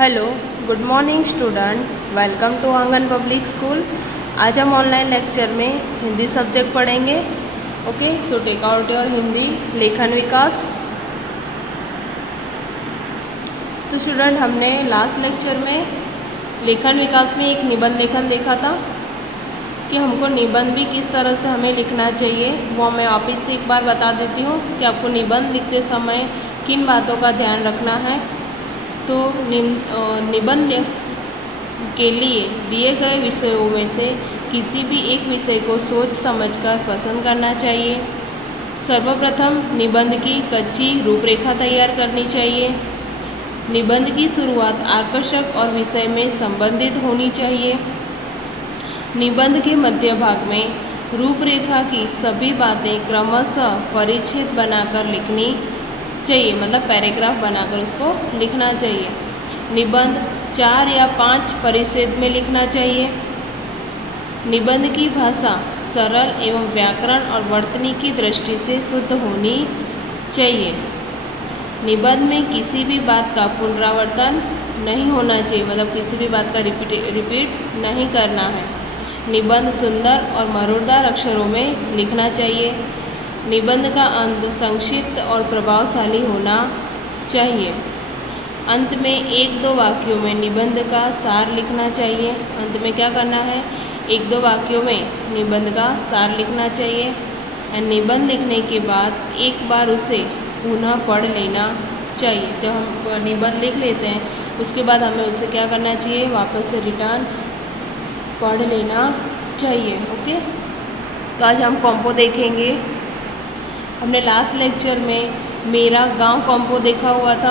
Hello, good morning student. Welcome to Angan public school. आज हम online lecture में Hindi subject पढ़ेंगे। Okay, so take out your Hindi Lekhan Vikas. तो student, हमने लास्ट लेक्चर में लेखन विकास में एक निबंध लेखन देखा था कि हमको निबंध भी किस तरह से हमें लिखना चाहिए। वो मैं वापस से एक बार बता देती हूँ कि आपको निबंध लिखते समय किन बातों का ध्यान रखना है। तो निबंध के लिए दिए गए विषयों में से किसी भी एक विषय को सोच समझकर पसंद करना चाहिए। सर्वप्रथम निबंध की कच्ची रूपरेखा तैयार करनी चाहिए। निबंध की शुरुआत आकर्षक और विषय में संबंधित होनी चाहिए। निबंध के मध्य भाग में रूपरेखा की सभी बातें क्रमशः परिच्छेद बनाकर लिखनी चाहिए, मतलब पैराग्राफ बनाकर उसको लिखना चाहिए। निबंध 4 या 5 परिच्छेद में लिखना चाहिए। निबंध की भाषा सरल एवं व्याकरण और वर्तनी की दृष्टि से शुद्ध होनी चाहिए। निबंध में किसी भी बात का पुनरावर्तन नहीं होना चाहिए, मतलब किसी भी बात का रिपीट नहीं करना है। निबंध सुंदर और मरोड़दार अक्षरों में लिखना चाहिए। निबंध का अंत संक्षिप्त और प्रभावशाली होना चाहिए। अंत में 1-2 वाक्यों में निबंध का सार लिखना चाहिए। अंत में क्या करना है? 1-2 वाक्यों में निबंध का सार लिखना चाहिए। निबंध लिखने के बाद एक बार उसे पुनः पढ़ लेना चाहिए। जब हम निबंध लिख लेते हैं उसके बाद हमें उसे क्या करना चाहिए? वापस से रिटर्न पढ़ लेना चाहिए। ओके, तो आज हम कॉम्पो देखेंगे। हमने लास्ट लेक्चर में मेरा गांव कॉम्पो देखा हुआ था,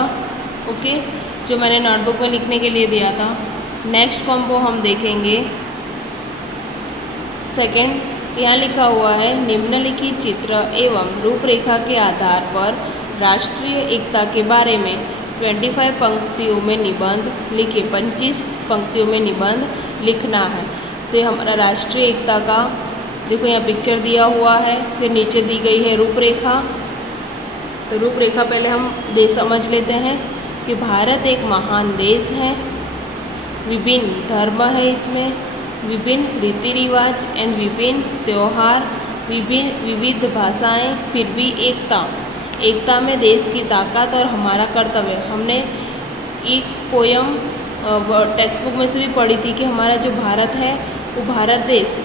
ओके, जो मैंने नोटबुक में लिखने के लिए दिया था। नेक्स्ट कॉम्पो हम देखेंगे सेकंड। यहाँ लिखा हुआ है निम्नलिखित चित्र एवं रूपरेखा के आधार पर राष्ट्रीय एकता के बारे में 25 पंक्तियों में निबंध लिखिए। 25 पंक्तियों में निबंध लिखना है। तो ये हमारा राष्ट्रीय एकता का, देखो यहाँ पिक्चर दिया हुआ है, फिर नीचे दी गई है रूपरेखा। तो रूपरेखा पहले हम समझ लेते हैं कि भारत एक महान देश है। विभिन्न धर्म है इसमें, विभिन्न रीति रिवाज एंड विभिन्न त्यौहार, विविध भाषाएं, फिर भी एकता में देश की ताकत और हमारा कर्तव्य। हमने एक पोयम टेक्स्ट बुक में से भी पढ़ी थी कि हमारा जो भारत है वो भारत देश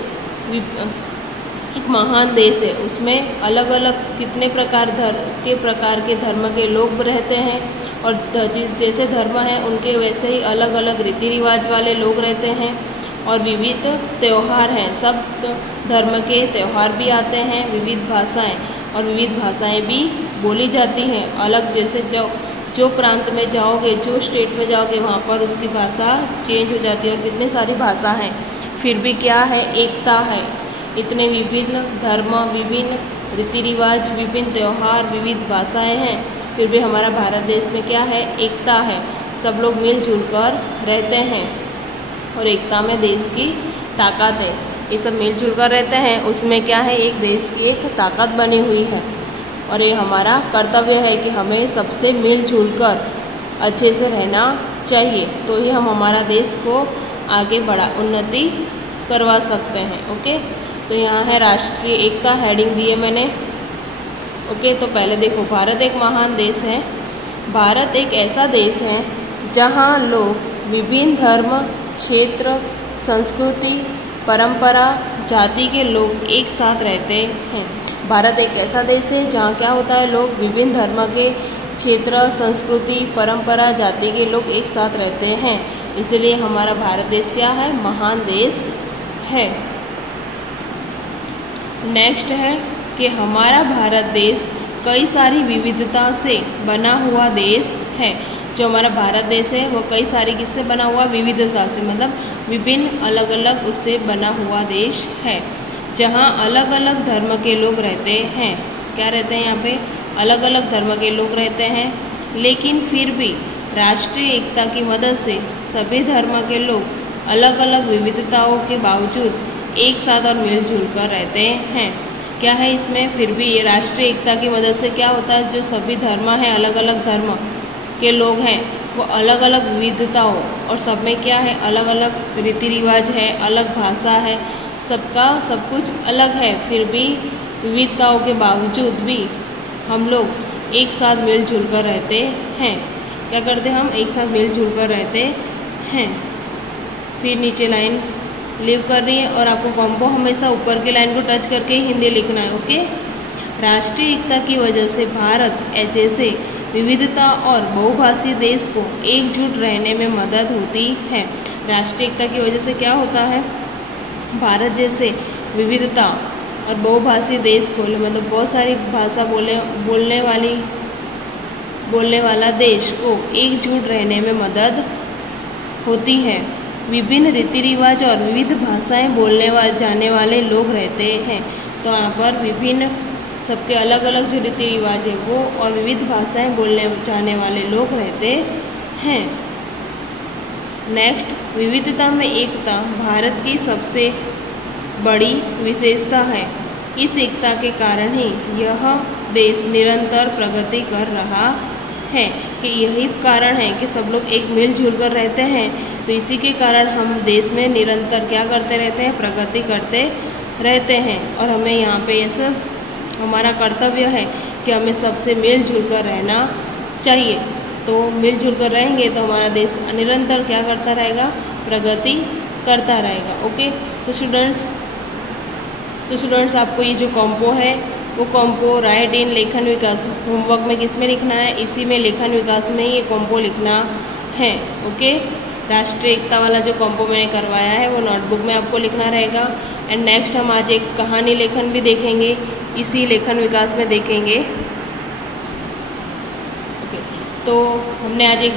एक महान देश है। उसमें अलग अलग कितने प्रकार के धर्म के लोग रहते हैं, और जैसे धर्म हैं उनके वैसे ही अलग अलग रीति रिवाज वाले लोग रहते हैं, और विविध त्यौहार हैं। सब धर्म के त्यौहार भी आते हैं। विविध भाषाएं भी बोली जाती हैं। अलग जैसे जो प्रांत में जाओगे, जो स्टेट में जाओगे, वहाँ पर उसकी भाषा चेंज हो जाती है। और कितनी सारी भाषा हैं, फिर भी क्या है? एकता है। इतने विभिन्न धर्म, विभिन्न रीति रिवाज, विभिन्न त्यौहार, विविध भाषाएं हैं, फिर भी हमारा भारत देश में क्या है? एकता है। सब लोग मिलजुल कर रहते हैं और एकता में देश की ताकत है। ये सब मिलजुल कर रहते हैं, उसमें क्या है? एक देश की एक ताकत बनी हुई है। और ये हमारा कर्तव्य है कि हमें सबसे मिलजुल कर अच्छे से रहना चाहिए, तो ही हम हमारा देश को आगे उन्नति करवा सकते हैं। ओके, तो यहाँ है राष्ट्रीय एकता, हेडिंग दी है मैंने। ओके, तो पहले देखो, भारत एक महान देश है। भारत एक ऐसा देश है जहाँ लोग विभिन्न धर्म, क्षेत्र, संस्कृति, परंपरा, जाति के लोग एक साथ रहते हैं। भारत एक ऐसा देश है जहाँ क्या होता है? लोग विभिन्न धर्म के, क्षेत्र, संस्कृति, परंपरा, जाति के लोग एक साथ रहते हैं। इसलिए हमारा भारत देश क्या है? महान देश है। नेक्स्ट है कि हमारा भारत देश कई सारी विविधता से बना हुआ देश है। जो हमारा भारत देश है वो कई सारी किससे बना हुआ? विविधता से, मतलब विभिन्न अलग अलग उससे बना हुआ देश है, जहाँ अलग अलग धर्म के लोग रहते हैं। क्या रहते हैं यहाँ पे? अलग अलग धर्म के लोग रहते हैं, लेकिन फिर भी राष्ट्रीय एकता की मदद से सभी धर्म के लोग अलग अलग विविधताओं के बावजूद एक साथ और मिलजुल कर रहते हैं। क्या है इसमें? फिर भी ये राष्ट्रीय एकता की मदद से क्या होता है? जो सभी धर्म हैं, अलग अलग धर्म के लोग हैं, वो अलग अलग विविधताओं और सब में क्या है, अलग अलग रीति रिवाज है, अलग भाषा है, सबका सब कुछ अलग है, फिर भी विविधताओं के बावजूद भी हम लोग एक साथ मिलजुल कर रहते हैं। क्या करते हैं हम, एक साथ मिलजुल कर रहते हैं। फिर नीचे लाइन लीव कर रही है और आपको कॉम्पो हमेशा ऊपर की लाइन को टच करके ही हिंदी लिखना है। ओके। राष्ट्रीय एकता की वजह से भारत जैसे विविधता और बहुभाषीय देश को एकजुट रहने में मदद होती है। राष्ट्रीय एकता की वजह से क्या होता है, भारत जैसे विविधता और बहुभाषीय देश को, मतलब बहुत सारी भाषा बोलने वाला देश को एकजुट रहने में मदद होती है। विभिन्न रीति रिवाज और विविध भाषाएं जाने वाले लोग रहते हैं। तो यहाँ पर विभिन्न सबके अलग अलग जो रीति रिवाज है वो और विविध भाषाएं बोलने जाने वाले लोग रहते हैं। नेक्स्ट, विविधता में एकता भारत की सबसे बड़ी विशेषता है। इस एकता के कारण ही यह देश निरंतर प्रगति कर रहा है। कि यही कारण है कि सब लोग एक मिलजुल कर रहते हैं, तो इसी के कारण हम देश में निरंतर क्या करते रहते हैं, प्रगति करते रहते हैं। और हमें यहाँ पे ऐसा हमारा कर्तव्य है कि हमें सबसे मिलजुल कर रहना चाहिए। तो मिलजुल कर रहेंगे तो हमारा देश निरंतर क्या करता रहेगा, प्रगति करता रहेगा। ओके। तो स्टूडेंट्स आपको ये जो कॉम्पो है वो कॉम्पो राइट इन लेखन विकास होमवर्क में किस में लिखना है, इसी में लेखन विकास में ये कॉम्पो लिखना है। ओके। राष्ट्रीय एकता वाला जो कॉम्पो मैंने करवाया है वो नोटबुक में आपको लिखना रहेगा। एंड नेक्स्ट हम आज एक कहानी लेखन भी देखेंगे, इसी लेखन विकास में देखेंगे। ओके। तो हमने आज एक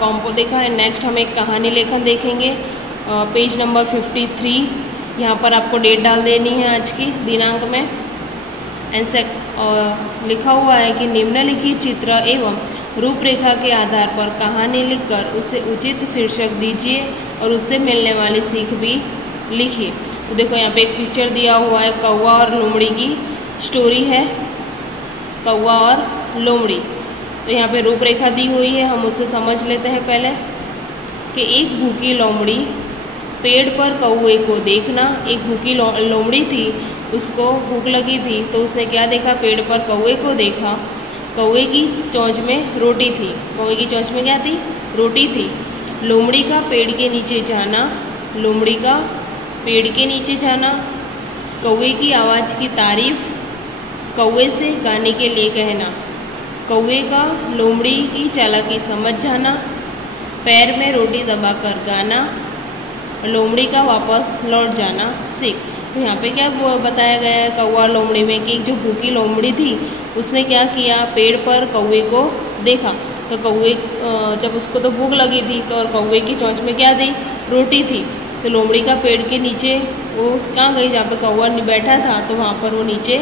कॉम्पो देखा है। नेक्स्ट हम एक कहानी लेखन देखेंगे। Page number 53। यहाँ पर आपको डेट डाल देनी है आज की दिनांक में। और लिखा हुआ है कि निम्नलिखित चित्र एवं रूपरेखा के आधार पर कहानी लिखकर उसे उचित शीर्षक दीजिए और उससे मिलने वाली सीख भी लिखिए। तो देखो यहाँ पे एक पिक्चर दिया हुआ है, कौवा और लोमड़ी की स्टोरी है, कौवा और लोमड़ी। तो यहाँ पे रूपरेखा दी हुई है, हम उसे समझ लेते हैं पहले। कि एक भूखी लोमड़ी पेड़ पर कौवे को देखना। एक भूखी लोमड़ी थी, उसको भूख लगी थी, तो उसने क्या देखा, पेड़ पर कौवे को देखा। कौवे की चोंच में रोटी थी। कौवे की चोंच में क्या थी, रोटी थी। लोमड़ी का पेड़ के नीचे जाना। लोमड़ी का पेड़ के नीचे जाना। कौवे की आवाज़ की तारीफ कौवे से गाने के लिए कहना। कौवे का लोमड़ी की चालाकी समझ जाना। पैर में रोटी दबाकर गाना। लोमड़ी का वापस लौट जाना सीख। तो यहाँ पे क्या बताया गया है कौवा लोमड़ी में कि जो भूखी लोमड़ी थी उसने क्या किया, पेड़ पर कौवे को देखा। तो कौवे जब उसको तो भूख लगी थी तो और कौवे की चोंच में क्या थी, रोटी थी। तो लोमड़ी का पेड़ के नीचे वो कहाँ गई, जहाँ पे कौवा बैठा था तो वहाँ पर वो नीचे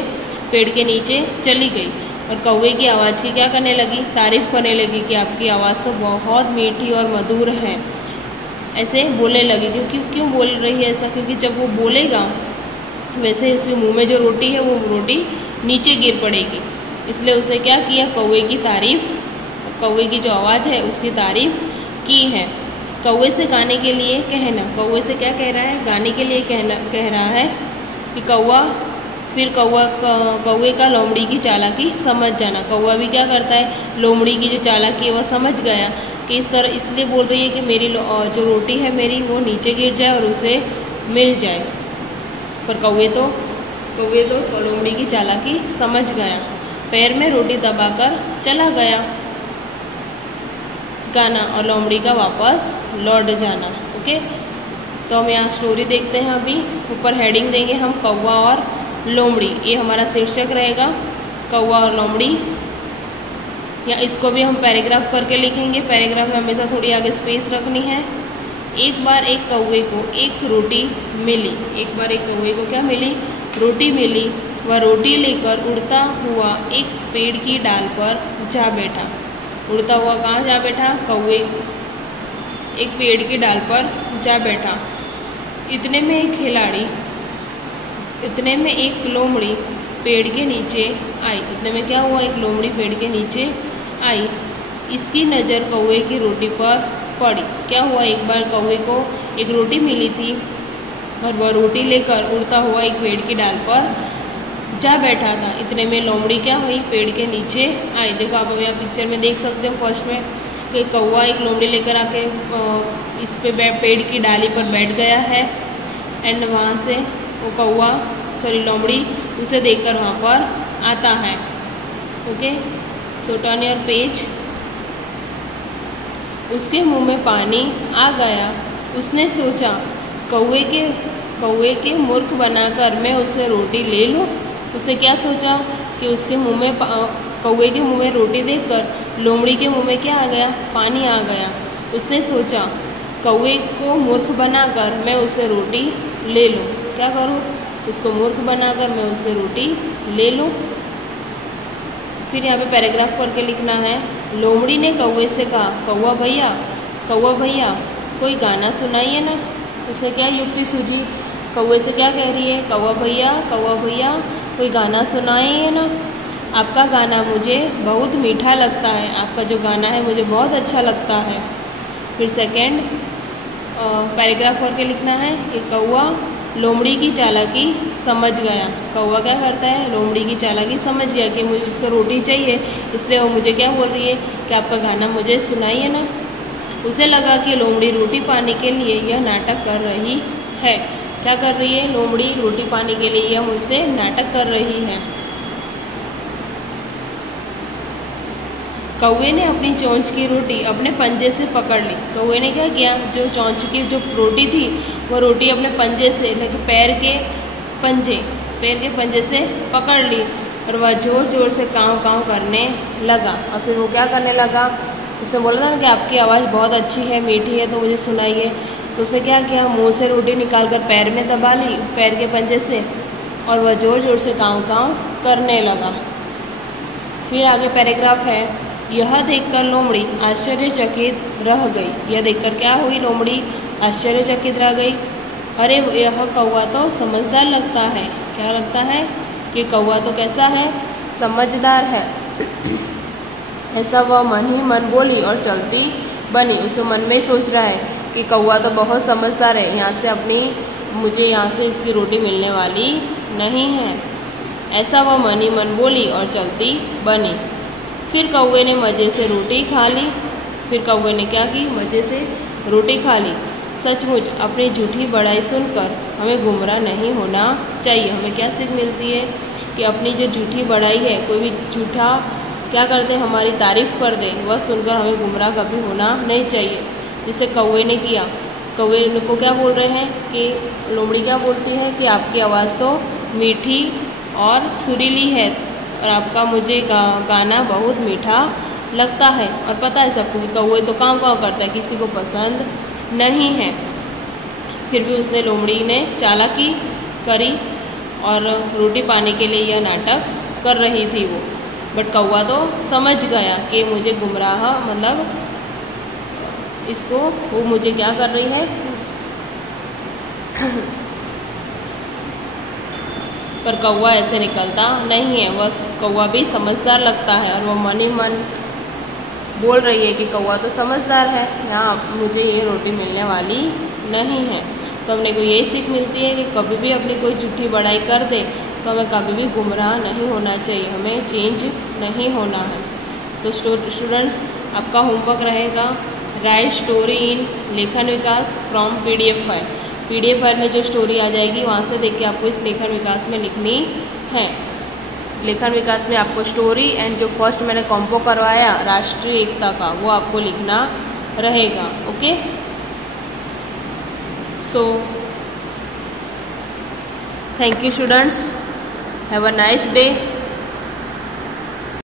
पेड़ के नीचे चली गई और कौवे की आवाज़ की क्या करने लगी, तारीफ़ करने लगी कि आपकी आवाज़ तो बहुत मीठी और मधुर है। ऐसे बोलने लगी। क्यों बोल रही है ऐसा, क्योंकि जब वो बोलेगा वैसे उसके मुंह में जो रोटी है वो रोटी नीचे गिर पड़ेगी। इसलिए उसने क्या किया, कौवे की तारीफ़, कौवे की जो आवाज़ है उसकी तारीफ़ की है। कौवे से गाने के लिए कहना। कौवे से क्या कह रहा है, गाने के लिए कह रहा है कि कौवे का लोमड़ी की चालाकी समझ जाना। कौवा भी क्या करता है, लोमड़ी की जो चालाकी है वह समझ गया कि इस तरह, इसलिए बोल रही है कि मेरी जो रोटी है मेरी वो नीचे गिर जाए और उसे मिल जाए। पर कौवे तो लोमड़ी की चालाकी समझ गया। पैर में रोटी दबाकर चला गया गाना और लोमड़ी का वापस लौट जाना। ओके। तो हम यहाँ स्टोरी देखते हैं। अभी ऊपर हेडिंग देंगे हम कौवा और लोमड़ी, ये हमारा शीर्षक रहेगा, कौवा और लोमड़ी। या इसको भी हम पैराग्राफ करके लिखेंगे। पैराग्राफ में हमेशा थोड़ी आगे स्पेस रखनी है। एक बार एक कौवे को एक रोटी मिली। एक बार एक कौवे को क्या मिली, रोटी मिली। वह रोटी लेकर उड़ता हुआ एक पेड़ की डाल पर जा बैठा। उड़ता हुआ कहाँ जा बैठा, कौवे एक पेड़ की डाल पर जा बैठा। इतने में एक लोमड़ी पेड़ के नीचे आई। इतने में क्या हुआ, एक लोमड़ी पेड़ के नीचे आई। इसकी नज़र कौवे की रोटी पर पड़ी। क्या हुआ, एक बार कौवे को एक रोटी मिली थी और वह रोटी लेकर उड़ता हुआ एक पेड़ की डाल पर जा बैठा था। इतने में लोमड़ी क्या हुई, पेड़ के नीचे आई। देखो आप यहाँ पिक्चर में देख सकते हो फर्स्ट में कि कौवा एक लोमड़ी लेकर आके इस पे पेड़ की डाली पर बैठ गया है एंड वहाँ से वो कौवा लोमड़ी उसे देखकर वहाँ पर आता है। Okay, so turn your page. उसके मुंह में पानी आ गया। उसने सोचा कौवे के मूर्ख बनाकर मैं उसे रोटी ले लूँ। उसे क्या सोचा कि उसके मुंह में कौवे के मुंह में रोटी देखकर लोमड़ी के मुंह में क्या आ गया, पानी आ गया। उसने सोचा कौवे को मूर्ख बनाकर मैं उसे रोटी ले लूँ। क्या करूँ, उसको मूर्ख बनाकर मैं उसे रोटी ले लूँ। फिर यहाँ पे पैराग्राफ करके लिखना है। लोमड़ी ने कौवे से कहा, कौवा भैया कोई गाना सुनाइए ना। उसने क्या युक्ति सूझी, कौवे से क्या कह रही है, कौवा भैया कोई गाना सुनाइए ना। आपका गाना मुझे बहुत मीठा लगता है, आपका जो गाना है मुझे बहुत अच्छा लगता है। फिर सेकेंड पैराग्राफ करके लिखना है कि कौवा लोमड़ी की चालाकी समझ गया। कौवा क्या करता है, लोमड़ी की चालाकी समझ गया कि मुझे उसको रोटी चाहिए, इसलिए वो मुझे क्या बोल रही है कि आपका गाना मुझे सुनाइए ना। उसे लगा कि लोमड़ी रोटी पाने के लिए यह नाटक कर रही है। क्या कर रही है, लोमड़ी रोटी पाने के लिए यह मुझसे नाटक कर रही है। कौवे ने अपनी चोंच की रोटी अपने पंजे से पकड़ ली। कौवे ने क्या किया, जो चोंच की जो रोटी थी वो रोटी अपने पंजे से पैर के पंजे से पकड़ ली और वह ज़ोर ज़ोर से काँव काँव करने लगा। और फिर वो क्या करने लगा, उसने बोला था ना कि आपकी आवाज़ बहुत अच्छी है, मीठी है, तो मुझे सुनाइए। तो उसने क्या किया, मुँह से रोटी निकाल कर पैर में दबा ली, पैर के पंजे से, और वह ज़ोर ज़ोर से काँव काँव करने लगा। फिर आगे पैराग्राफ है। यह देखकर लोमड़ी आश्चर्यचकित रह गई। यह देखकर क्या हुई, लोमड़ी आश्चर्यचकित रह गई। अरे यह कौवा तो समझदार लगता है। क्या लगता है कि कौवा तो कैसा है, समझदार है। ऐसा वह मन ही मन बोली और चलती बनी। उसे मन में सोच रहा है कि कौवा तो बहुत समझदार है, मुझे यहाँ से इसकी रोटी मिलने वाली नहीं है। ऐसा वह मन ही मन बोली और चलती बनी। फिर कौवे ने मज़े से रोटी खा ली। फिर कौवे ने क्या की, मज़े से रोटी खा ली। सचमुच अपनी झूठी बड़ाई सुनकर हमें गुमराह नहीं होना चाहिए। हमें क्या सीख मिलती है कि अपनी जो झूठी बड़ाई है, कोई भी झूठा क्या करते हमारी तारीफ़ कर दे, वह सुनकर हमें गुमराह कभी होना नहीं चाहिए, जिसे कौवे ने किया। कौवे को क्या बोल रहे हैं कि लोमड़ी क्या बोलती है कि आपकी आवाज़ तो मीठी और सुरीली है और आपका मुझे गाना बहुत मीठा लगता है। और पता है सबको कि कौवे तो काँव काँव करता है, किसी को पसंद नहीं है। फिर भी उसने लोमड़ी ने चालाकी करी और रोटी पाने के लिए यह नाटक कर रही थी वो। बट कौवा तो समझ गया कि मुझे गुमराह वो मुझे क्या कर रही है पर कौवा ऐसे निकलता नहीं है। वह कौवा भी समझदार लगता है और वह मन ही मन बोल रही है कि कौवा तो समझदार है, यहाँ मुझे ये रोटी मिलने वाली नहीं है। तो हमने को यही सीख मिलती है कि कभी भी अपनी कोई झूठी बड़ाई कर दे तो हमें कभी भी गुमराह नहीं होना चाहिए, हमें चेंज नहीं होना है। तो स्टूडेंट्स, आपका होमवर्क रहेगा राइट स्टोरी इन लेखन विकास from PDF file. PDF file में जो स्टोरी आ जाएगी वहाँ से देख के आपको इस लेखन विकास में लिखनी है। लेखन विकास में आपको स्टोरी एंड जो फर्स्ट मैंने कॉम्पो करवाया राष्ट्रीय एकता का, वो आपको लिखना रहेगा। Okay, so thank you students, have a nice day.